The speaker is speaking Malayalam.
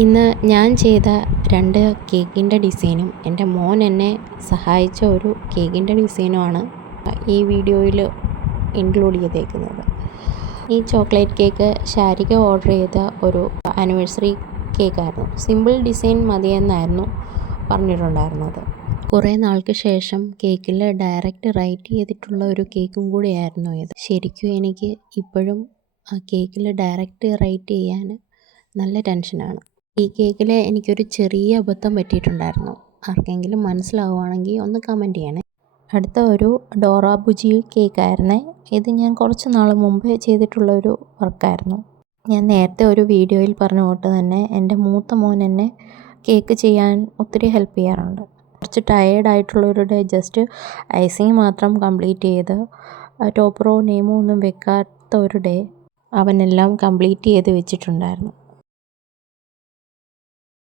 ഇന്ന് ഞാൻ ചെയ്ത 2 കേക്കിൻ്റെ ഡിസൈനും എൻ്റെ മോൻ എന്നെ സഹായിച്ച ഒരു കേക്കിൻ്റെ ഡിസൈനുമാണ് ഈ വീഡിയോയിൽ ഇൻക്ലൂഡ് ചെയ്തേക്കുന്നത്. ഈ ചോക്ലേറ്റ് കേക്ക് ശാരിക ഓർഡർ ചെയ്ത ഒരു ആനിവേഴ്സറി കേക്കായിരുന്നു. സിമ്പിൾ ഡിസൈൻ മതിയെന്നായിരുന്നു പറഞ്ഞിട്ടുണ്ടായിരുന്നത്. കുറേ നാൾക്ക് ശേഷം കേക്കിൽ ഡയറക്റ്റ് റൈറ്റ് ചെയ്തിട്ടുള്ള ഒരു കേക്കും കൂടിയായിരുന്നു ഇത്. ശരിക്കും എനിക്ക് ഇപ്പോഴും ആ കേക്കിൽ ഡയറക്റ്റ് റൈറ്റ് ചെയ്യാൻ നല്ല ടെൻഷനാണ്. ഈ കേക്കിൽ എനിക്കൊരു ചെറിയ അബദ്ധം പറ്റിയിട്ടുണ്ടായിരുന്നു. ആർക്കെങ്കിലും മനസ്സിലാവുകയാണെങ്കിൽ ഒന്ന് കമൻറ്റ് ചെയ്യണേ. അടുത്ത ഒരു ഡോറ ബുജി കേക്കായിരുന്നേ. ഇത് ഞാൻ കുറച്ച് നാൾ മുമ്പ് ചെയ്തിട്ടുള്ളൊരു വർക്കായിരുന്നു. ഞാൻ നേരത്തെ ഒരു വീഡിയോയിൽ പറഞ്ഞ തൊട്ട് തന്നെ എൻ്റെ മൂത്ത മോൻ എന്നെ കേക്ക് ചെയ്യാൻ ഒത്തിരി ഹെൽപ്പ് ചെയ്യാറുണ്ട്. കുറച്ച് ടയേർഡായിട്ടുള്ളൊരു ഡേ ജസ്റ്റ് ഐസിങ് മാത്രം കംപ്ലീറ്റ് ചെയ്ത് ടോപ്പറോ നെയിമോ ഒന്നും വെക്കാത്ത ഒരു ഡേ അവനെല്ലാം കംപ്ലീറ്റ് ചെയ്ത് വെച്ചിട്ടുണ്ടായിരുന്നു.